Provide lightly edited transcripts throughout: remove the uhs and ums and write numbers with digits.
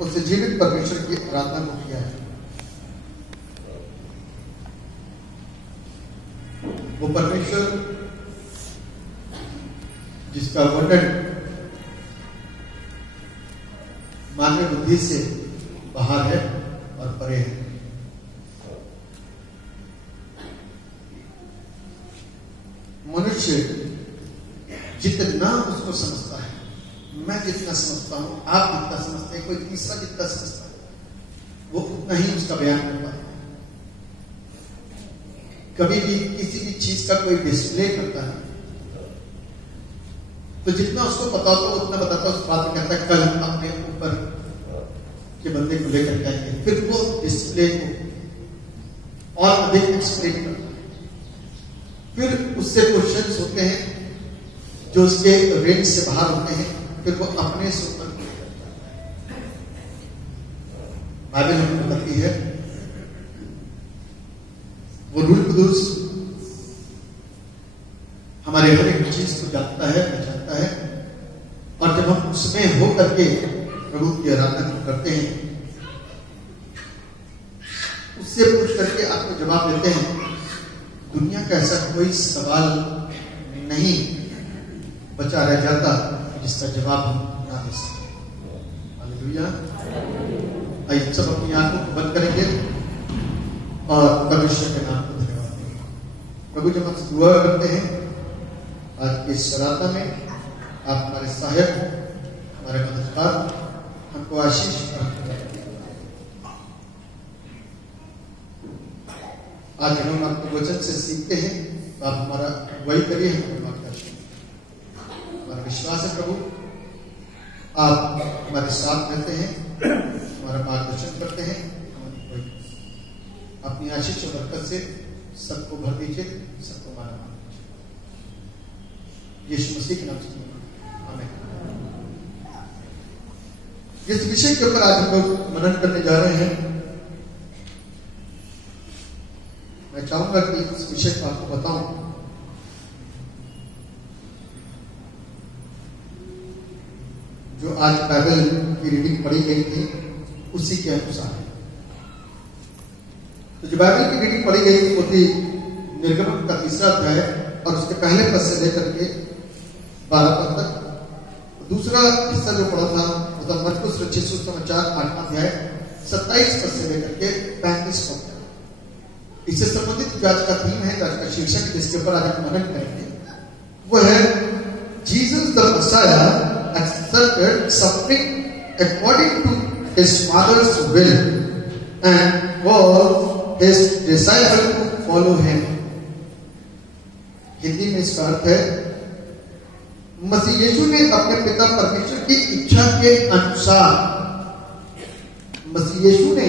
उससे जीवित परमेश्वर की आराधना को किया है। वो परमेश्वर जिसका वर्णन मानव बुद्धि से बाहर है और परे है। मनुष्य जितना उसको समझता है, मैं जितना समझता हूं, आप जितना समझते हैं, कोई तीसरा जितना समझता है, वो उतना ही उसका बयान कर पाता है। कभी भी किसी भी चीज का कोई डिस्प्ले करता है तो जितना उसको पता होता है उतना बताता है। उस बात में कहता है कल हम अपने ऊपर के बंदे को लेकर जाएंगे, फिर वो डिस्प्ले को और अधिक एक्सप्लेन करता है। फिर उससे क्वेश्चंस होते हैं जो उसके रेंज से बाहर होते हैं, फिर वो अपने से ऊपर करता है। बाइबल हमें बताती है वो रूल कुदूस हमारे हर एक चीज को जानता है, पहचानता है, और जब हम उसमें हो करके प्रभु की आराधना करते हैं, उससे पूछ करके आपको जवाब देते हैं, दुनिया का ऐसा कोई सवाल नहीं बचा रह जाता जिसका जवाब हम ना दे सकें। हालेलुया। आइए सब अपनी आंखों को बंद करेंगे और परमेश्वर के नाम को धन्यवाद देंगे। प्रभु जब हम दुआ करते हैं आज की इस आराधना में, आप हमारे सहायक, हमारे मददगार, हमको आशीष आज हम आपके वचन से सीखते हैं, तो आप हमारा अगुवाई करिए, हमारे मार्गदर्शन। हमारा विश्वास है प्रभु आप हमारे साथ रहते हैं, हमारा मार्गदर्शन करते हैं, अपनी आशीष और बरकत से सबको भर दीजिए, सबको मारा मान दीजिए। यीशु मसीह के नाम से आमीन। जिस विषय के ऊपर आज हम लोग मनन करने जा रहे हैं, मैं चाहूंगा कि इस विषय को आपको बताऊं। जो आज बाइबल की रीडिंग पढ़ी गई थी उसी के अनुसार। तो जो बाइबल की रीडिंग पढ़ी गई थी वो थी निर्गमन का 3रा अध्याय और उसके पहले पद से लेकर के 12 पद तक। दूसरा हिस्सा जो पढ़ा था वो था मरकुस रचित सुसमाचार 8वां अध्याय 27 पद से लेकर के 35 पद तक। इससे संबंधित जो आज का थीम है, आज का शीर्षक जिसके ऊपर आज हम मनन करेंगे, वो है Jesus the Messiah accepted suffering according to his father's will and was his disciple to follow him। Hindi में इसका अर्थ है मसीह यीशु ने अपने पिता परमेश्वर की इच्छा के अनुसार, मसीह यीशु ने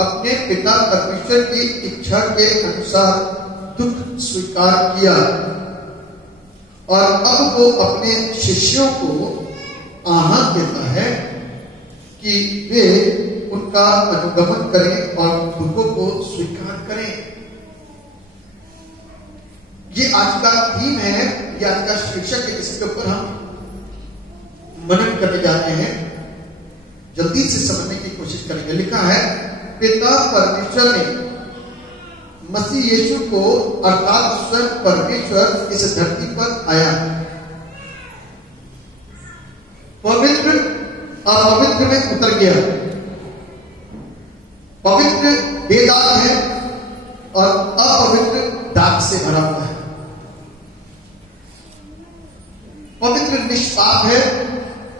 अपने पिता परमेश्वर की इच्छा के अनुसार दुख स्वीकार किया और अब वो अपने शिष्यों को आह्वान देता है कि वे उनका अनुगमन करें और दुखों को स्वीकार करें। ये आज का थीम है, ये आज का शीर्षक है, जिसके ऊपर हम मनन करने जा रहे हैं। जल्दी से समझने की कोशिश करेंगे। लिखा है पिता परमेश्वर ने मसीह यीशु को अर्थात स्वयं परमेश्वर इस धरती पर आया, पवित्र अपवित्र में उतर गया। पवित्र बेदाग है और अपवित्र दाग से भरा हुआ है। पवित्र निष्पाप है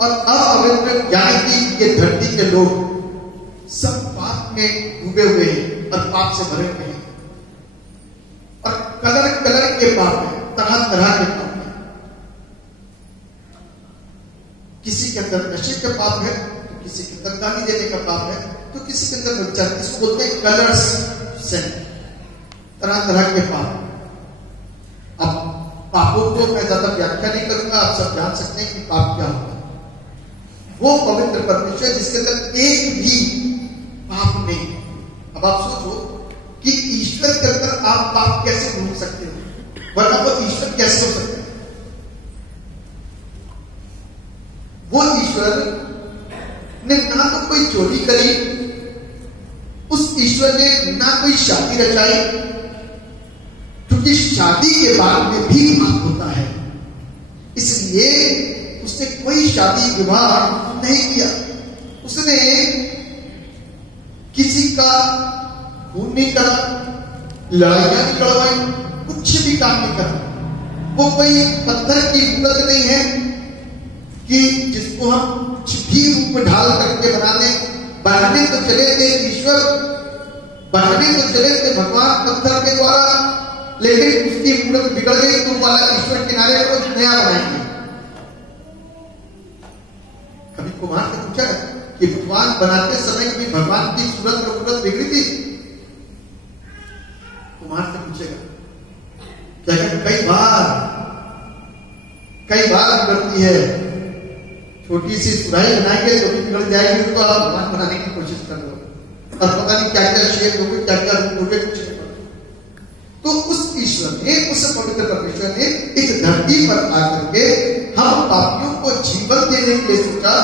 और अपवित्र यानी कि ये धरती के लोग सब पाप में डूबे हुए हैं और पाप से भरे हुए हैं और कलर कलर के पाप है, तरह तरह के पाप है। किसी के अंदर नशे का पाप है, तो किसी के अंदर गाली देने का पाप है, तो किसी के अंदर व्यभिचार, इसको बोलते हैं कलर्स सिन, तरह तरह के पाप। अब पापों को मैं ज्यादा व्याख्या नहीं करूंगा, आप सब जान सकते हैं कि पाप क्या होता है। वो पवित्र परमेश्वर जिसके अंदर एक भी पाप नहीं। अब आप सोचो कि ईश्वर के अंदर आप पाप कैसे ढूंढ सकते हो, वरना वो ईश्वर कैसे हो सकते हैं। वो ईश्वर ने ना ना तो कोई चोरी करी, उस ईश्वर ने ना कोई शादी रचाई, क्योंकि शादी के बाद में भी पाप होता है, इसलिए उसने कोई शादी विवाह नहीं किया। उसने किसी का खून नहीं करा, लड़ाइयां नहीं लड़वाई, कुछ भी काम नहीं करा। वो कोई पत्थर की मूर्ति नहीं है कि जिसको हम कुछ भी रूप ढाल करके बना दें। बनाने तो चले थे ईश्वर, बनाने तो चले थे भगवान पत्थर के द्वारा, लेकिन उसकी मूर्ति बिगड़ गई तो वाला ईश्वर किनारे को नया बनाएंगे। कभी कुमार से पूछा कि भगवान बनाते समय कभी भगवान की सूरत बिगड़ी थी? कुमार से पूछेगा क्या कई बार बिगड़ती है। छोटी सी सुराही बनाएंगे तो भी बिगड़ जाएगी, तो आप भगवान बनाने की कोशिश कर लो, और पता नहीं क्या क्या शेप हो गए, क्या क्या रूप हो गए, कुछ नहीं पता। तो उस ईश्वर ने, उस पवित्र परमेश्वर ने इस धरती पर आकर के हम पापियों को जीवन देने के लिए सोचा,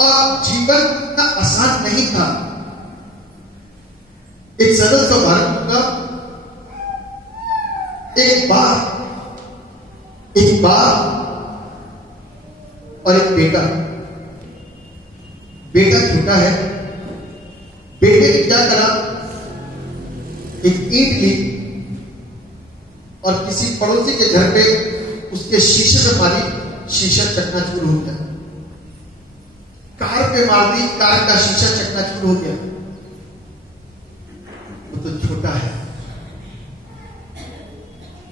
और जीवन इतना आसान नहीं था। एक सरल सा उदाहरण का, एक बाप और एक बेटा छोटा है। बेटे ने क्या करा, एक ईंट ली और किसी पड़ोसी के घर पे उसके शीशे में मारी, शीशा चकनाचूर हो गया। कार पे मार दी, कार का शीशा चकनाचूर हो गया। वो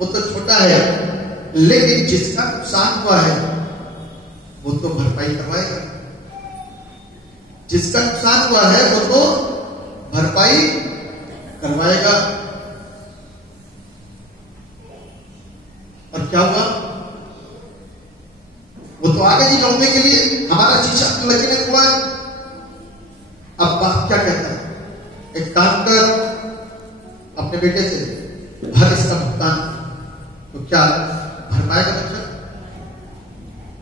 तो छोटा है, लेकिन जिसका नुकसान हुआ है वो तो भरपाई करवाएगा। जिसका नुकसान हुआ है वो तो भरपाई करवाएगा। और क्या हुआ, वो तो आगे नहीं लौटने के लिए हमारा शीशा लगे में हुआ। अब बाप क्या कहता है, एक काम कर, अपने बेटे से भर इसका भुगतान। तो क्या भर पाएगा बच्चा?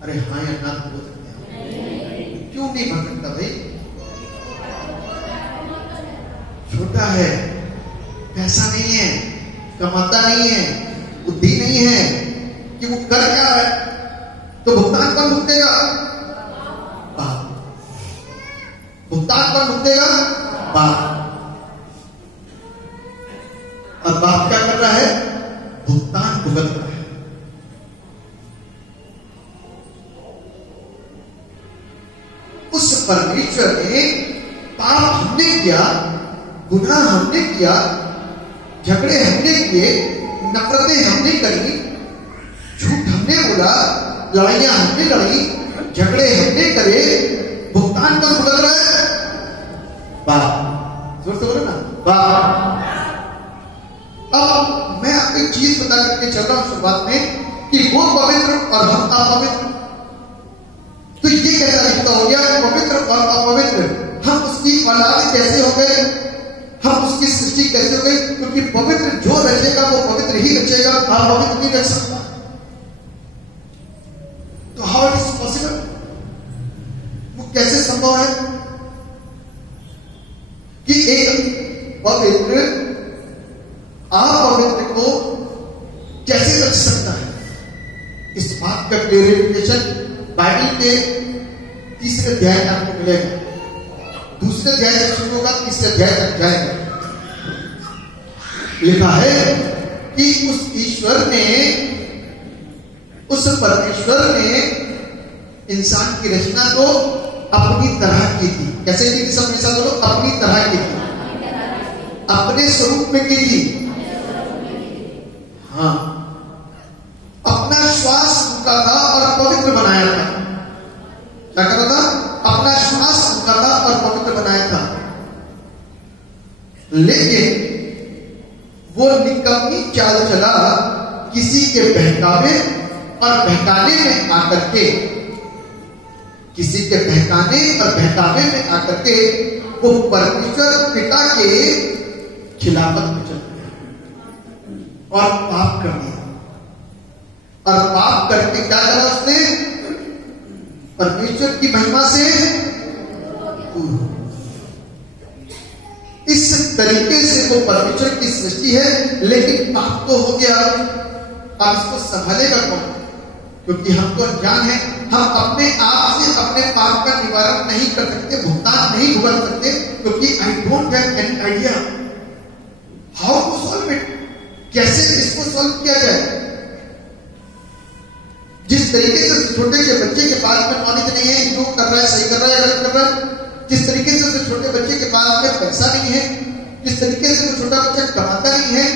अरे हाँ या ना बोल सकते हैं। क्यों नहीं भर सकता भाई? छोटा है, पैसा नहीं है, कमाता नहीं है, बुद्धि नहीं है कि वो कर क्या है। तो भुगतान कौन भुगतेगा? बाप। भुगतान कौन भुगतेगा? बाप। और बाप क्या कर रहा है? भुगतान भुगत रहा है। उस परमेश्वर ने, पाप हमने किया, गुनाह हमने किया, झगड़े हमने किए, नफरतें हमने करी, झूठ हमने बोला, लड़ाइयां हमने लड़ी, झगड़े हमने करे, भुगतान कौन भुगत रहा है? बाप। जोर से बोलो ना, बाप। अब मैं आपको एक चीज बता करके चल रहा हूं शुरुआत में कि वो पवित्र और हम अपवित्र। तो ये कैसा रिश्ता हो गया, पवित्र और अपवित्र? हम उसकी औलाद कैसे हो गए, हम उसकी सृष्टि कैसे हो गई? क्योंकि पवित्र जो रचेगा वो पवित्र ही रचेगा, अपवित्र नहीं रच सकता। तो हाउ इट इज पॉसिबल? वो कैसे संभव है कि एक पवित्र अपवित्र को कैसे रच सकता है? इस बात का क्लेरिफिकेशन बाइबल के 3 अध्याय में आपको मिलेगा। 2 अध्याय से शुरू होगा, 3 अध्याय तक जाएगा। लिखा है कि उस ईश्वर ने, उस परमेश्वर ने इंसान की रचना को अपनी तरह की थी। कैसे की? सब ऐसा बोलो, अपनी तरह की थी, अपने स्वरूप में की थी। हाँ, अपना श्वास रुका था और पवित्र बनाया था। क्या कर रहा था? अपना श्वास रुका था और पवित्र बनाया था। लेकिन वो निकम्मी चाल चला किसी के बहकावे और बहकाने में आकर के, किसी के बहकाने और बहकावे में आकर के वो परमेश्वर पिता के खिलाफत में चल गया और पाप कर दिया। और पाप करके क्या करा उसने? परमेश्वर की महिमा से दूर हो गया। वो परमेश्वर की सृष्टि है, लेकिन पाप तो हो गया, अब इसको संभालेगा कौन? क्योंकि हम तो अज्ञान है, हम अपने आप से अपने पाप का निवारण नहीं कर सकते, भुगतान नहीं भुगत सकते, क्योंकि I don't have any idea how to solve it, कैसे इसको सॉल्व किया जाए। जिस तरीके से छोटे के बच्चे के पास में नॉलेज नहीं है, क्यों कर रहा है, सही कर रहा है, गलत कर रहा है, जिस तरीके से उस छोटे बच्चे के पास में पैसा नहीं है, जिस तरीके से वो छोटा बच्चा कमाता नहीं है,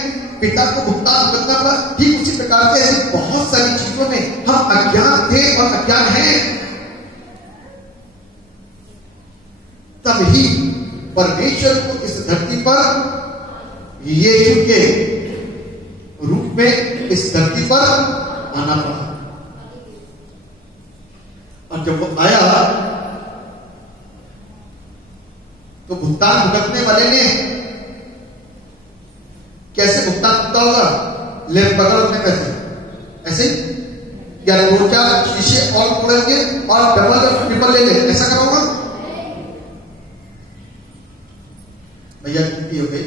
पिता को भुगतान करना पड़ा, ठीक उसी प्रकार से ऐसी बहुत सारी चीजों में हम अज्ञान थे और अज्ञान हैं। तभी परमेश्वर को इस धरती पर यीशु के रूप में इस धरती पर आना पड़ा। और जब वो आया तो भुगतान भुगतने वाले ने कैसे भुगतान होता होगा? ले पकड़ अपने पैसे, ऐसे या 2-4 शीशे और तोड़ेंगे और डबल और ट्रिपल ले ले, ऐसा करोगा? भैया गलती हो गई,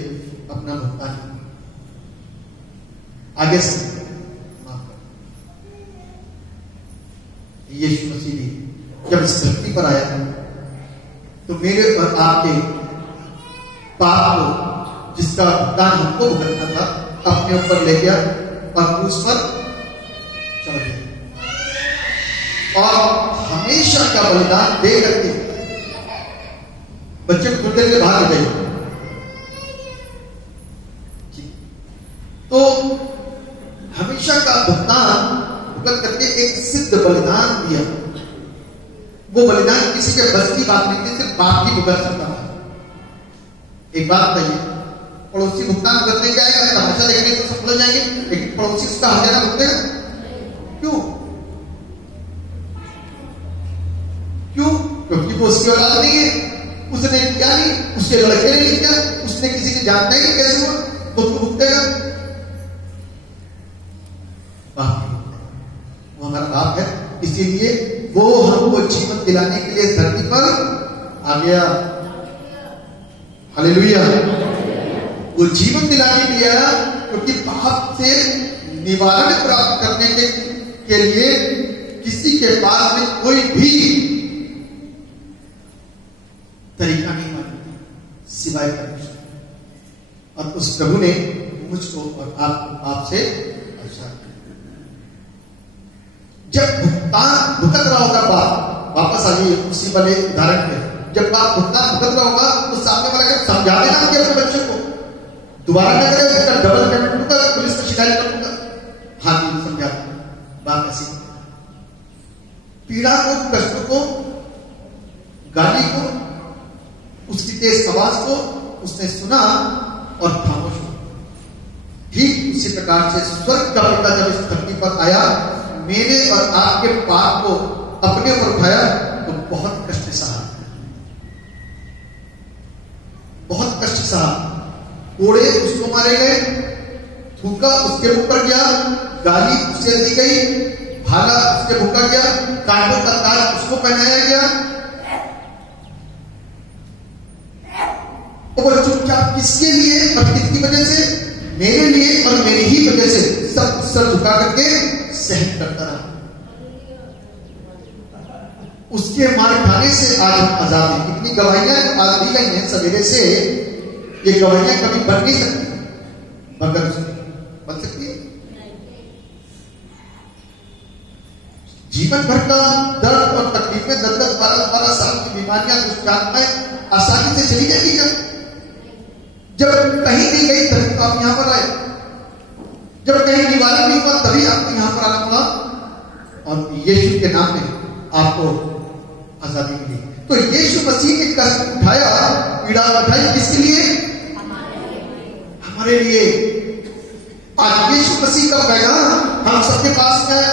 अपना भुगतान आगे से माफ कर। यीशु मसीह ने जब इस धरती पर आया तो मेरे और आपके पाप को, जिसका भुगतान हमको भुगतना था, अपने ऊपर ले गया और क्रूस पर चढ़ गया और हमेशा का बलिदान दे करके बच्चे को थोड़ी देर के बाहर ले गए। तो हमेशा का भुगतान भुगत करके एक सिद्ध बलिदान दिया। वो बलिदान किसी के बस की बात नहीं थी, सिर्फ बाप ही भुगत सकता था। एक बात बताइए, पड़ोसी भुगतान भुगतने जाएगा, तमाशा देखने तो सब भूल जाएंगे, लेकिन पड़ोसी उसका हर्जाना भुगतेगा? क्यों? क्यों? क्योंकि वो उसकी औलाद नहीं है, उसने किया नहीं, उसके लड़के ने नहीं किया, उसने किसी को जानता ही नहीं कैसे हुआ, तो उसको भुगतेगा। वो हमारा बाप है, इसीलिए वो हमको जीवन दिलाने के लिए धरती पर आ गया। हालेलुया। वो जीवन दिलाने के लिए आया क्योंकि पाप से निवारण प्राप्त करने के लिए किसी के पास में कोई भी तरीका नहीं मालूम सिवाय परमेश्वर। और उस प्रभु ने मुझको और आपसे अच्छा, जब भुगतान भुगत रहा होगा बाप, वापस आ जाइए उसी वाले उदाहरण पे, जब बाप भुगतान भुगत रहा होगा तो सामने वाला क्या समझा देना कि अपने बच्चे को दोबारा क्या करे, उसका डबल पेमेंट दूंगा, पुलिस को शिकायत करूंगा। हाँ जी समझा, बाप ऐसी पीड़ा को, कष्ट को, गाली को, उसकी तेज आवाज को उसने सुना और खामोश हो। ठीक उसी प्रकार से स्वर्ग का पिता जब इस धरती पर आया, मेरे और आपके पाप को अपने ऊपर उठाया तो बहुत कष्ट सहा, बहुत कष्ट सहा। कोड़े उसको मारे गए, थूका उसके ऊपर गया, गाली उसे दी गई, भाला उसके भूखा गया, कांटों का ताज उसको पहनाया गया। और वो चुपचाप किसके लिए और किसकी वजह से? मेरे लिए और मेरी ही वजह से सब सर झुका करके सहन करता रहा। उसके मार खाने से आज हम आजाद हैं। इतनी गवाहियां आज दी गई हैं सवेरे से, ये गवाहियां कभी बन नहीं सकती, मगर बन सकती है। जीवन भर का दर्द और तकलीफें, 10-10, 12-12 साल की बीमारियां, दुष्टात्माएं आसानी से चली जाएगी क्या? जब कहीं नहीं गई तभी तो आप यहां पर आए, जब कहीं निवारण नहीं हुआ तभी आपको यहां पर आना पड़ा और यीशु के नाम में आपको आजादी मिली। तो यीशु मसीह ने कष्ट उठाया, पीड़ा उठाई, किसके लिए? हमारे लिए। आज यीशु मसीह का पैगाम हम सबके पास है।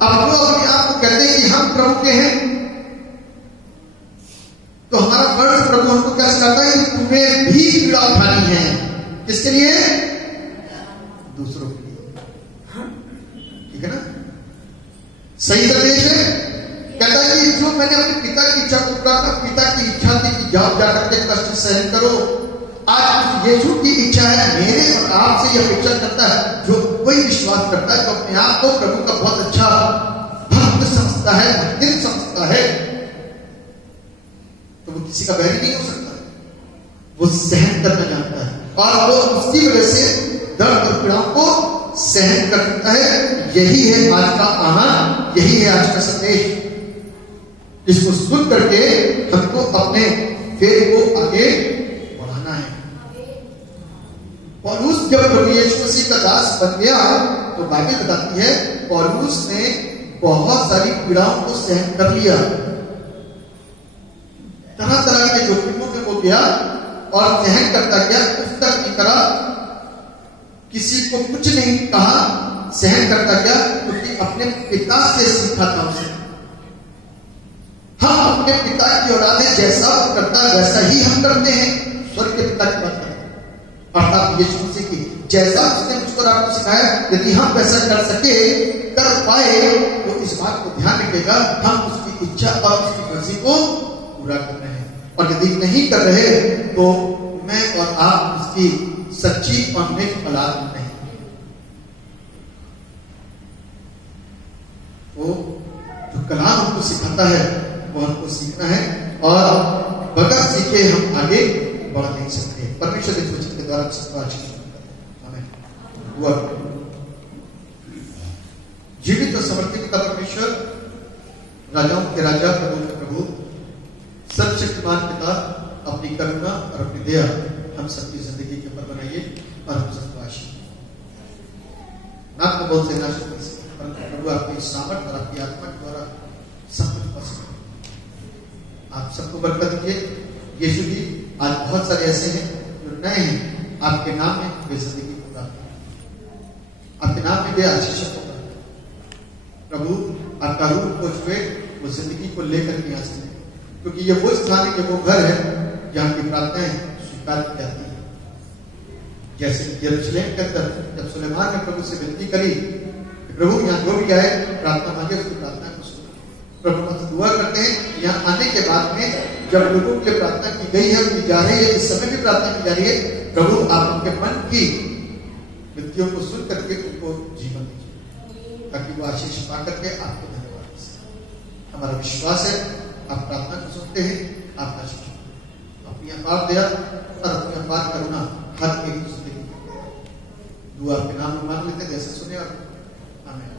अब जो अपने आप को कहते हैं कि हम प्रभु के हैं, तो हमारा फर्ज प्रभु हमको क्या सिखाता है? तुम्हें भी पीड़ा उठानी है। किसके लिए? दूसरों के लिए। ठीक है ना? सही संदेश है। कहता है कि जो मैंने अपने पिता की इच्छा को पूरा, पिता की इच्छा थी कि जाओ जाकर के कष्ट सहन करो, आज यीशु की इच्छा है, मेरे और आपसे यह अपेक्षा करता है, जो कोई विश्वास करता है तो अपने आप को प्रभु का बहुत अच्छा भक्त समझता है, मंदिर समझता है, तो वो किसी का बैरी नहीं हो सकता। वो सहन करना जानता है और वो उसकी वजह से दर्द और पीड़ाओं को सहन कर सकता है। यही है आज का आह्वान, यही है आज का संदेश, जिसको सुन करके हमको अपने फेथ को आगे बढ़ाना है। पौलुस जब प्रभु यीशु मसीह का दास बन गया तो बाइबल बताती है पौलुस ने बहुत सारी पीड़ाओं को सहन कर लिया, तरह तरह के जोखिमों में वो गया और सहन करता गया। पुस्तक की तरह किसी को कुछ नहीं कहा, सहन करता गया, क्योंकि अपने पिता से सीखा था उसे। हम अपने पिता की औलाद है, जैसा वो करता है वैसा ही हम करते हैं। स्वर्ग के पिता की बात करते हैं, अर्थात यीशु मसीह की। जैसा उसने मुझको आपको सिखाया, यदि हम वैसा कर सके, कर पाए, तो इस बात को ध्यान रखिएगा, हम उसकी इच्छा और उसकी मर्जी को पूरा कर रहे हैं। और यदि नहीं कर रहे तो मैं और आप उसकी सच्ची और नेक औलाद नहीं। वो जो कलाम हमको सिखाता है वो हमको सीखना है, और बगैर सीखे हम आगे बढ़ नहीं सकते। परमेश्वर के वचन के द्वारा जीवित और समर्थी पिता परमेश्वर, राजाओं के राजा, प्रभु के प्रभु, सर्वशक्तिमान पिता, अपनी करुणा और अपनी दया हम सबकी जिंदगी के ऊपर बनाइए और हम सबको आशीष ना तो बहुत से नाश कर सके, परंतु प्रभु आपकी सामर्थ और आपकी आत्मा के द्वारा सब कुछ कर सके। आप सबको बरकत दीजिए। यीशु जी, आज बहुत सारे ऐसे हैं जो नए हैं, आपके नाम में वे जिंदगी को प्राप्त करें, आपके नाम में वे आशीष को प्रभु आपका रूप को छुए, वो जिंदगी को लेकर के आ सके, क्योंकि ये वो स्थान है, वो घर है जहां की प्रार्थनाएं स्वीकार की जाती है। जैसे यरूशलेम के अंदर जब सुलेमान ने प्रभु से विनती करी कि प्रभु यहाँ जो भी आए प्रार्थना मांगे, उसकी प्रार्थना को सुनो। प्रभु हमसे दुआ करते हैं, यहाँ आने के बाद में जब लोगों के लिए प्रार्थना की गई है, की जा रही है, इस समय भी प्रार्थना की जा रही है, प्रभु आप उनके मन की विनतियों को सुन करके उनको जीवन दीजिए, ताकि वो आशीष पा करके आपको धन्यवाद दें। हमारा विश्वास है आप प्रार्थना को सुनते हैं, आप आशीष अपनी अपार दया और अपनी अपार करुणा हर एक दूसरे की दुआ के नाम में मांग लेते, जैसे सुने और आमीन।